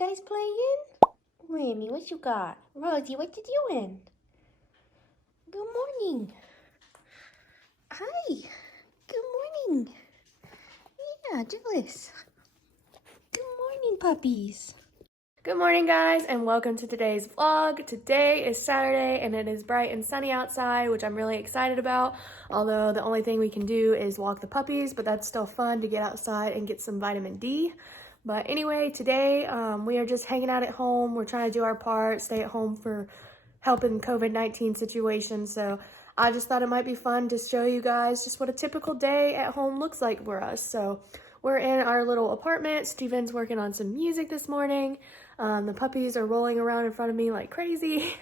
guys playing? Remy, what you got? Rosie, what you doing? Good morning. Hi. Good morning. Yeah, Jules. Good morning, puppies. Good morning, guys, and welcome to today's vlog. Today is Saturday and it is bright and sunny outside, which I'm really excited about. Although the only thing we can do is walk the puppies, but that's still fun to get outside and get some vitamin D. But anyway, today we are just hanging out at home. We're trying to do our part, stay at home for helping COVID-19 situation. So I just thought it might be fun to show you guys just what a typical day at home looks like for us. So we're in our little apartment. Steven's working on some music this morning. The puppies are rolling around in front of me like crazy,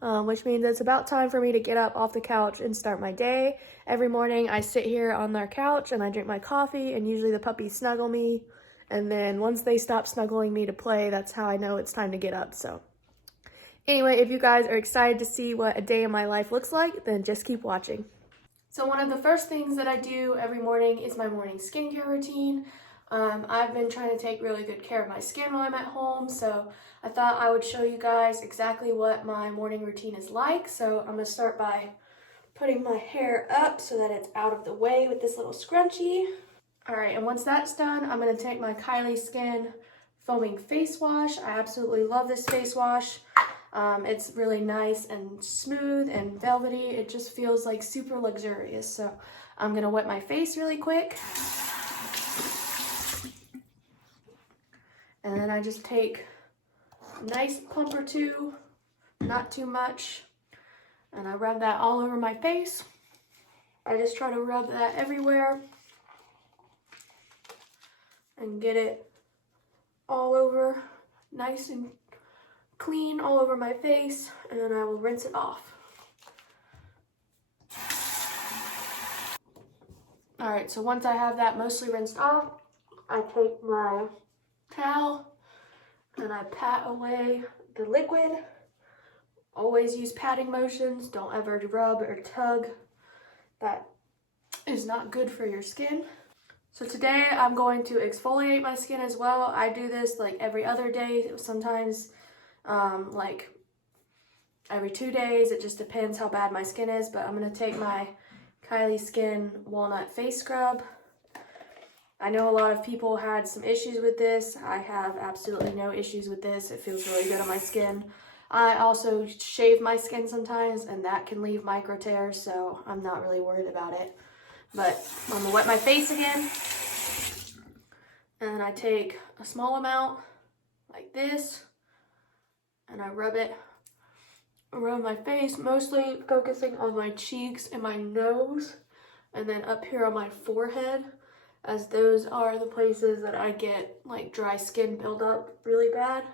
which means it's about time for me to get up off the couch and start my day. Every morning I sit here on their couch and I drink my coffee, and usually the puppies snuggle me. And then once they stop snuggling me to play, that's how I know it's time to get up. So anyway, if you guys are excited to see what a day in my life looks like, then just keep watching. So one of the first things that I do every morning is my morning skincare routine. I've been trying to take really good care of my skin while I'm at home, so I thought I would show you guys exactly what my morning routine is like. So I'm going to start by putting my hair up so that it's out of the way with this little scrunchie. Alright, and once that's done, I'm going to take my Kylie Skin Foaming Face Wash. I absolutely love this face wash. It's really nice and smooth and velvety. It just feels like super luxurious. So I'm going to wet my face really quick. And then I just take a nice pump or two, not too much, and I rub that all over my face. I just try to rub that everywhere and get it all over, nice and clean all over my face, and then I will rinse it off. Alright, so once I have that mostly rinsed off, I take my towel and I pat away the liquid. Always use patting motions. Don't ever rub or tug. That is not good for your skin. So today I'm going to exfoliate my skin as well. I do this like every other day, sometimes like every 2 days. It just depends how bad my skin is, but I'm going to take my Kylie Skin Walnut Face Scrub. I know a lot of people had some issues with this. I have absolutely no issues with this. It feels really good on my skin. I also shave my skin sometimes, and that can leave micro tears, so I'm not really worried about it. But I'm gonna wet my face again. And then I take a small amount like this, and I rub it around my face, mostly focusing on my cheeks and my nose, and then up here on my forehead, as those are the places that I get like dry skin buildup really bad.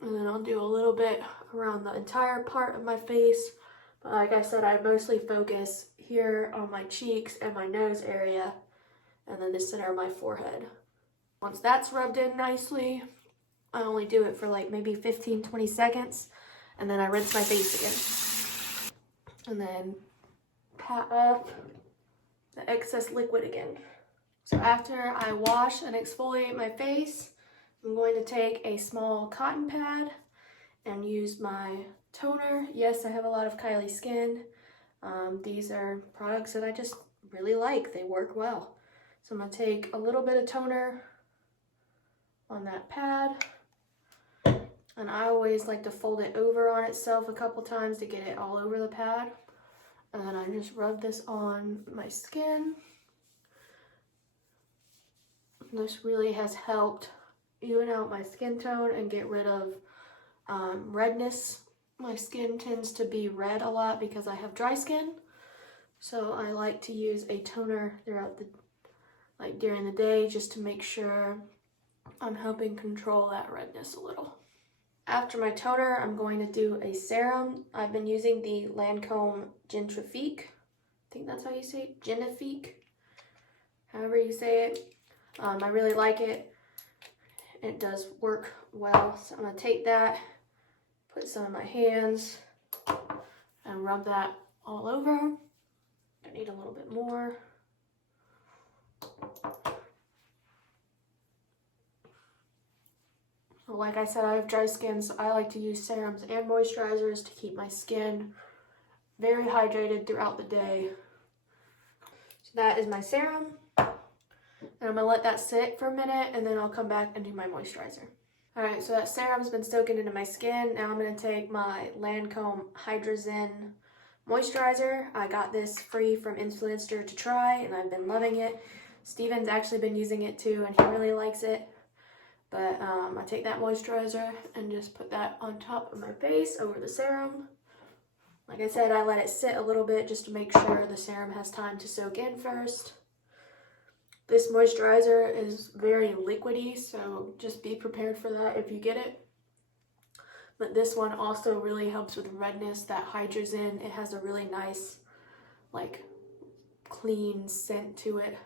And then I'll do a little bit around the entire part of my face. But like I said, I mostly focus here on my cheeks and my nose area, and then the center of my forehead. Once that's rubbed in nicely, I only do it for like maybe 15-20 seconds, and then I rinse my face again. And then pat off the excess liquid again. So after I wash and exfoliate my face, I'm going to take a small cotton pad and use my toner. Yes, I have a lot of Kylie Skin. These are products that I just really like. They work well. So I'm going to take a little bit of toner on that pad. And I always like to fold it over on itself a couple times to get it all over the pad. And then I just rub this on my skin. This really has helped even out my skin tone and get rid of redness. My skin tends to be red a lot because I have dry skin. So I like to use a toner throughout during the day, just to make sure I'm helping control that redness a little. After my toner, I'm going to do a serum. I've been using the Lancome Genifique. I think that's how you say it, Genifique, however you say it. I really like it. It does work well. So I'm going to take that, put some in my hands, and rub that all over. I need a little bit more. Like I said, I have dry skin, so I like to use serums and moisturizers to keep my skin very hydrated throughout the day. So that is my serum. And I'm gonna let that sit for a minute and then I'll come back and do my moisturizer. Alright, so that serum's been soaking into my skin. Now I'm gonna take my Lancome Hydrogen moisturizer. I got this free from Influencer to try and I've been loving it. Steven's actually been using it too and he really likes it. But I take that moisturizer and just put that on top of my face over the serum. Like I said, I let it sit a little bit just to make sure the serum has time to soak in first. This moisturizer is very liquidy, so just be prepared for that if you get it. But this one also really helps with redness. That Hydrogen, it has a really nice, like, clean scent to it.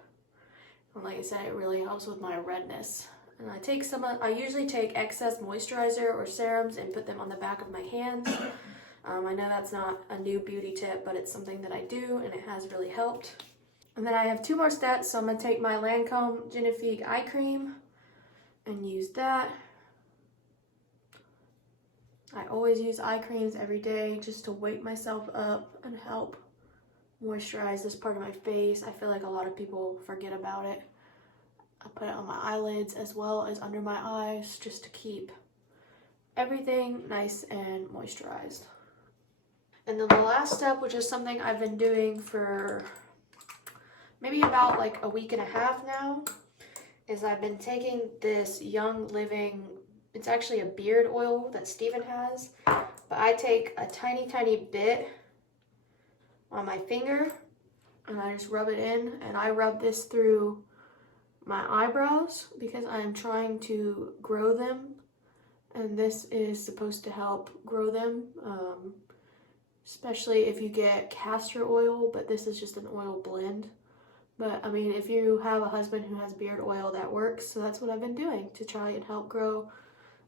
And like I said, it really helps with my redness. And I usually take excess moisturizer or serums and put them on the back of my hands. I know that's not a new beauty tip, but it's something that I do and it has really helped. And then I have 2 more steps, so I'm going to take my Lancome Genifique Eye Cream and use that. I always use eye creams every day just to wake myself up and help moisturize this part of my face. I feel like a lot of people forget about it. I put it on my eyelids as well as under my eyes just to keep everything nice and moisturized. And then the last step, which is something I've been doing for maybe about like a week and a half now, is I've been taking this Young Living, it's actually a beard oil that Steven has, but I take a tiny bit on my finger and I just rub it in, and I rub this through my eyebrows because I'm trying to grow them, and this is supposed to help grow them, especially if you get castor oil, but this is just an oil blend. But I mean, if you have a husband who has beard oil, that works. So that's what I've been doing to try and help grow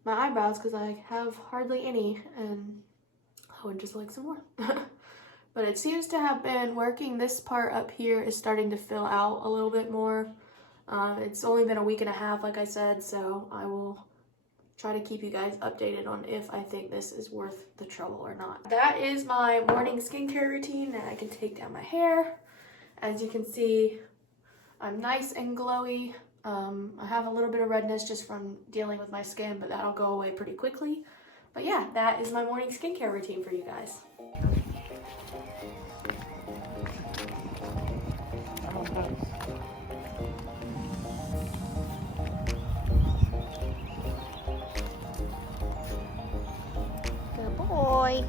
my eyebrows because I have hardly any and I would just like some more. But it seems to have been working. This part up here is starting to fill out a little bit more. It's only been a week and a half, like I said, so I will try to keep you guys updated on if I think this is worth the trouble or not. That is my morning skincare routine, and I can take down my hair. As you can see, I'm nice and glowy. I have a little bit of redness just from dealing with my skin, but that'll go away pretty quickly. But yeah, that is my morning skincare routine for you guys. Good boy.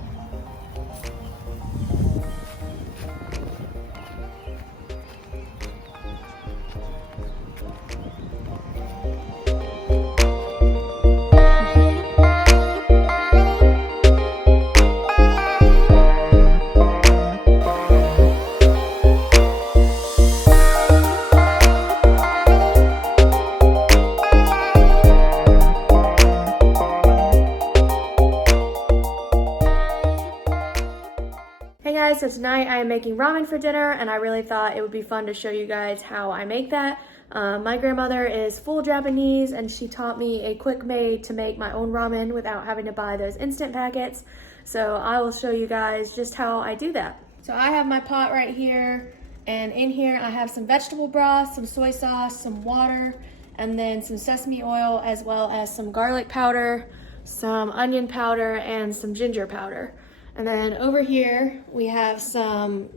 Hey guys, so tonight I am making ramen for dinner, and I really thought it would be fun to show you guys how I make that. My grandmother is full Japanese, and she taught me a quick made to make my own ramen without having to buy those instant packets. So I will show you guys just how I do that. So I have my pot right here, and in here I have some vegetable broth, some soy sauce, some water, and then some sesame oil, as well as some garlic powder, some onion powder, and some ginger powder. And then over here, we have some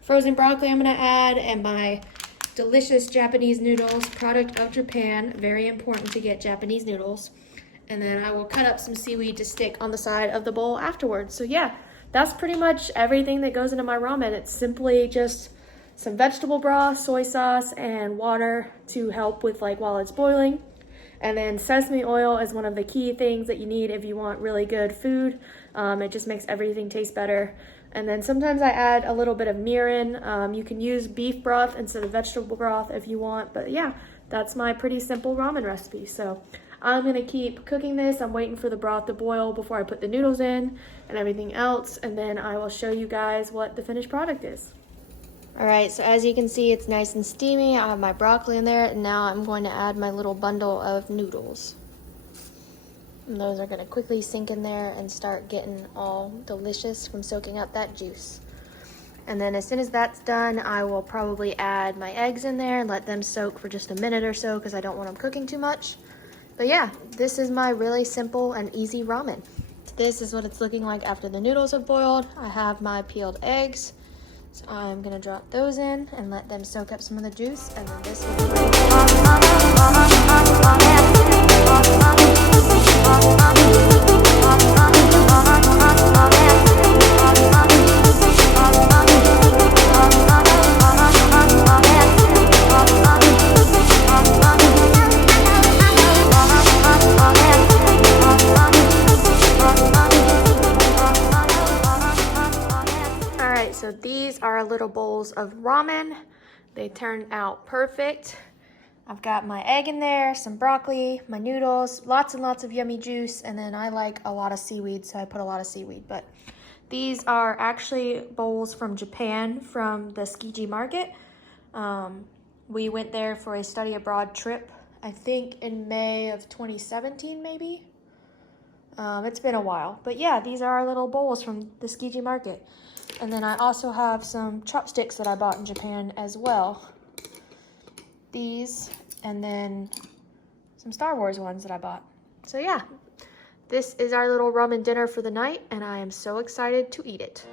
frozen broccoli I'm gonna add, and my delicious Japanese noodles, product of Japan. Very important to get Japanese noodles. And then I will cut up some seaweed to stick on the side of the bowl afterwards. So yeah, that's pretty much everything that goes into my ramen. It's simply just some vegetable broth, soy sauce, and water to help with like while it's boiling. And then sesame oil is one of the key things that you need if you want really good food. It just makes everything taste better. And then sometimes I add a little bit of mirin. You can use beef broth instead of vegetable broth if you want. But yeah, that's my pretty simple ramen recipe. So I'm gonna keep cooking this. I'm waiting for the broth to boil before I put the noodles in and everything else. And then I will show you guys what the finished product is. All right, so as you can see, it's nice and steamy. I have my broccoli in there, and now I'm going to add my little bundle of noodles. And those are gonna quickly sink in there and start getting all delicious from soaking up that juice. And then as soon as that's done, I will probably add my eggs in there and let them soak for just a minute or so because I don't want them cooking too much. But yeah, this is my really simple and easy ramen. This is what it's looking like after the noodles have boiled. I have my peeled eggs. So I'm gonna drop those in and let them soak up some of the juice, and then this will be ready. Alright, so these are our little bowls of ramen. They turned out perfect. I've got my egg in there, some broccoli, my noodles, lots and lots of yummy juice, and then I like a lot of seaweed, so I put a lot of seaweed. But these are actually bowls from Japan, from the Tsukiji market. We went there for a study abroad trip, I think in May of 2017 maybe. It's been a while, but yeah, these are our little bowls from the Tsukiji market. And then I also have some chopsticks that I bought in Japan as well. These, and then some Star Wars ones that I bought. So yeah, this is our little ramen dinner for the night, and I am so excited to eat it.